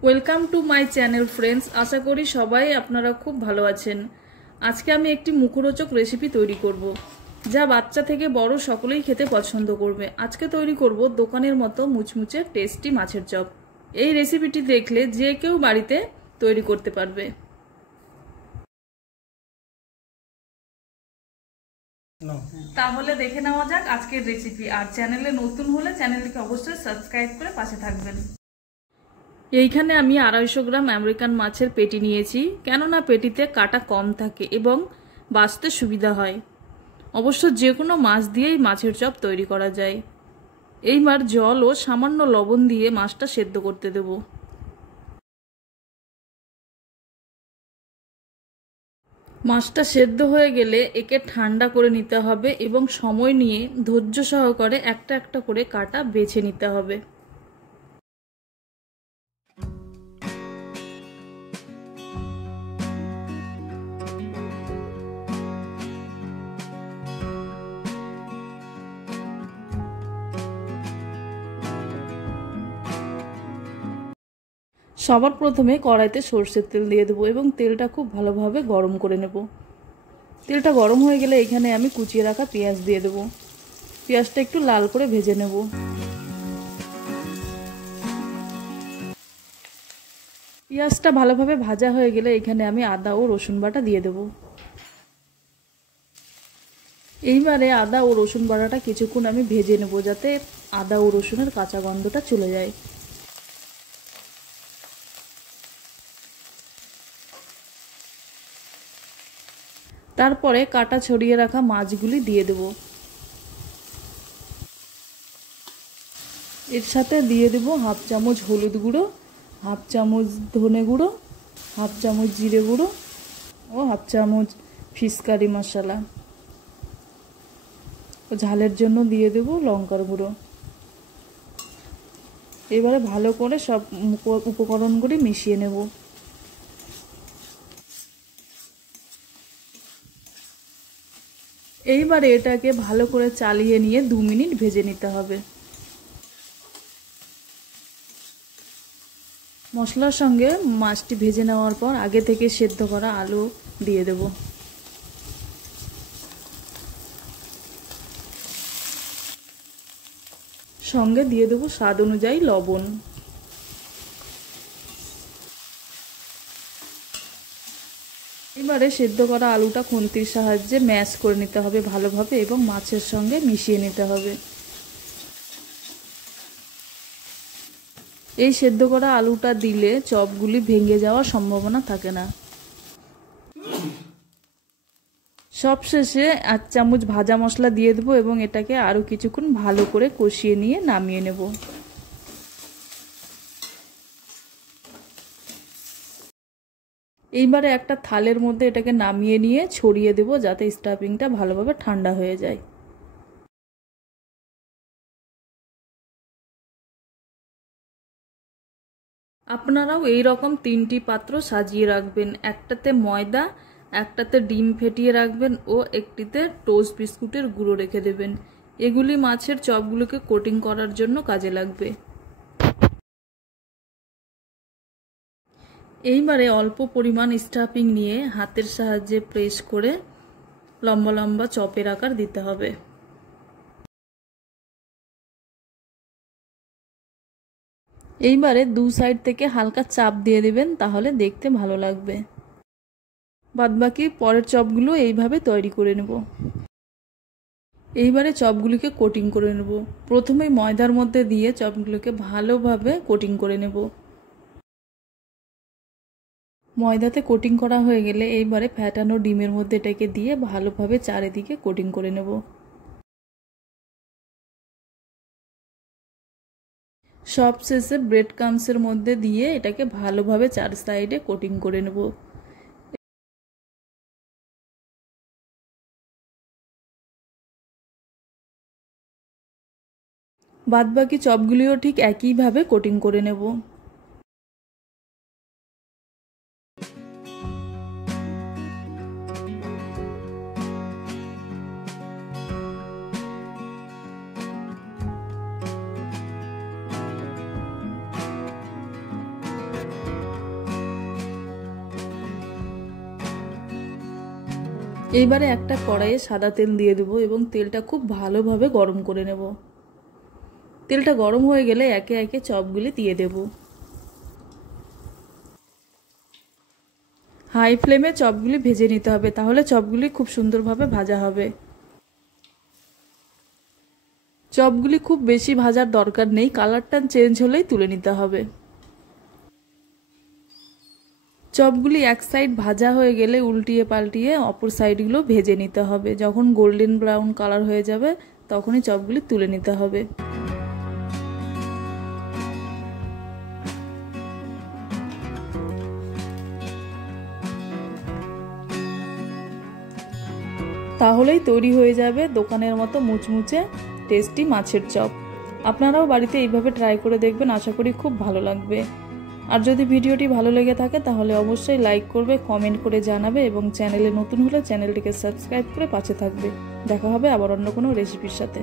Welcome to my channel friends. আশা করি সবাই আপনারা খুব ভালো আছেন। আজকে আমি একটি মুখরোচক রেসিপি তৈরি করব, যা বাচ্চা থেকে বড় সকলেই খেতে পছন্দ করবে। আজকে তৈরি করব দোকানের মতো মুচমুচে টেস্টি মাছের চপ। এই রেসিপিটি দেখলে যে কেউ বাড়িতে তৈরি করতে পারবে। তাহলে দেখে নেওয়া যাক আজকের রেসিপি। আর চ্যানেলে নতুন হলে চ্যানেলটিকে অবশ্যই সাবস্ক্রাইব করে পাশে থাকবেন। এইখানে আমি 250 গ্রাম আমেরিকান মাছের পেটি নিয়েছি, কেননা পেটিতে কাটা কম থাকে এবং বাছতে সুবিধা হয়। অবশ্য যে কোনো মাছ দিয়েই মাছের চপ তৈরি করা যায়। এইবার জল ও সামান্য লবণ দিয়ে মাছটা সেদ্ধ করতে দেব। মাছটা সেদ্ধ হয়ে গেলে একে ঠান্ডা করে নিতে হবে এবং সময় নিয়ে ধৈর্য সহকারে একটা একটা করে কাটা বেছে নিতে হবে। সবার প্রথমে কড়াইতে সরষের তেল দিয়ে দেবো এবং তেলটা খুব ভালোভাবে গরম করে নেব। তেলটা গরম হয়ে গেলে এখানে আমি কুচিয়ে রাখা পেঁয়াজ দিয়ে দেবো। পেঁয়াজটা একটু লাল করে ভেজে নেব। পেঁয়াজটা ভালোভাবে ভাজা হয়ে গেলে এখানে আমি আদা ও রসুন বাটা দিয়ে দেব। এইবারে আদা ও রসুন বাটাটা কিছুক্ষণ আমি ভেজে নেব, যাতে আদা ও রসুনের কাঁচা গন্ধটা চলে যায়। তারপরে কাটা ছড়িয়ে রাখা মাছগুলি দিয়ে দেব। এর সাথে দিয়ে দেব হাফ চামচ হলুদ গুঁড়ো, হাফ চামচ ধনে গুঁড়ো, হাফ চামচ জিরে গুঁড়ো ও হাফ চামচ ফিশ কারি মশলা। ও ঝালের জন্য দিয়ে দেব লঙ্কার গুঁড়ো। এবারে ভালো করে সব উপকরণগুলি মিশিয়ে নেব। এইবারে এটাকে ভালো করে চালিয়ে নিয়ে 2 মিনিট ভেজে নিতে হবে। মশলার সঙ্গে মাছটি ভেজে নেওয়ার পর আগে থেকে সেদ্ধ করা আলু দিয়ে দেব। সঙ্গে দিয়ে দেব স্বাদ অনুযায়ী লবণ। এবারে সেদ্ধ করা আলুটা খুন্তির সাহায্যে ম্যাশ করে নিতে হবে ভালোভাবে এবং মাছের সঙ্গে মিশিয়ে নিতে হবে। এই সেদ্ধ করা আলুটা দিলে চপগুলি ভেঙে যাওয়ার সম্ভাবনা থাকে না। সবশেষে 1 চামচ ভাজা মশলা দিয়ে দেবো এবং এটাকে আরও কিছুক্ষণ ভালো করে কষিয়ে নিয়ে নামিয়ে নেব। এইবারে একটা থালের মধ্যে এটাকে নামিয়ে নিয়ে ছড়িয়ে দেব, যাতে স্টাফিংটা ভালোভাবে ঠান্ডা হয়ে যায়। আপনারাও এই রকম 3টি পাত্র সাজিয়ে রাখবেন। একটাতে ময়দা, একটাতে ডিম ফেটিয়ে রাখবেন ও একটিতে টোস্ট বিস্কুটের গুঁড়ো রেখে দেবেন। এগুলি মাছের চপগুলোকে কোটিং করার জন্য কাজে লাগবে। এইবারে অল্প পরিমাণ স্টাফিং নিয়ে হাতের সাহায্যে প্রেস করে লম্বা লম্বা চপের আকার দিতে হবে। এইবারে 2 সাইড থেকে হালকা চাপ দিয়ে দেবেন, তাহলে দেখতে ভালো লাগবে। বাদবাকি পরের চপগুলো এইভাবে তৈরি করে নেব। এইবারে চপগুলিকে কোটিং করে নেব। প্রথমে ময়দার মধ্যে দিয়ে চপগুলোকে ভালোভাবে কোটিং করে নেব। ময়দাতে কোটিং করা হয়ে গেলে এইবারে ফ্যাটানো ডিমের মধ্যে এটাকে দিয়ে ভালোভাবে চারিদিকে কোটিং করে নেব। সবশেষে ব্রেড ক্রাম্বসের মধ্যে দিয়ে এটাকে ভালোভাবে 4 সাইডে কোটিং করে নেব। বাদবাকি চপগুলিও ঠিক একইভাবে কোটিং করে নেব। এইবারে একটা কড়াইয়ে সাদা তেল দিয়ে দেব এবং তেলটা খুব ভালোভাবে গরম করে নেব। তেলটা গরম হয়ে গেলে একে একে চপগুলি দিয়ে দেব। হাই ফ্লেমে চপগুলি ভেজে নিতে হবে, তাহলে চপগুলি খুব সুন্দরভাবে ভাজা হবে। চপগুলি খুব বেশি ভাজার দরকার নেই, কালারটা চেঞ্জ হলেই তুলে নিতে হবে। চপগুলি এক সাইড ভাজা হয়ে গেলে উল্টিয়ে পাল্টিয়ে অপর সাইডগুলো ভেজে নিতে হবে। যখন গোল্ডেন ব্রাউন কালার হয়ে যাবে তখনই চপগুলি তুলে নিতে হবে। তাহলেই তৈরি হয়ে যাবে দোকানের মতো মুচমুচে টেস্টি মাছের চপ। আপনারাও বাড়িতে এইভাবে ট্রাই করে দেখবেন, আশা করি খুব ভালো লাগবে। আর যদি ভিডিওটি ভালো লেগে থাকে তাহলে অবশ্যই লাইক করবে, কমেন্ট করে জানাবে এবং চ্যানেলে নতুন হলে চ্যানেলটিকে সাবস্ক্রাইব করে পাশে থাকবে। দেখা হবে আবার অন্য কোনো রেসিপির সাথে।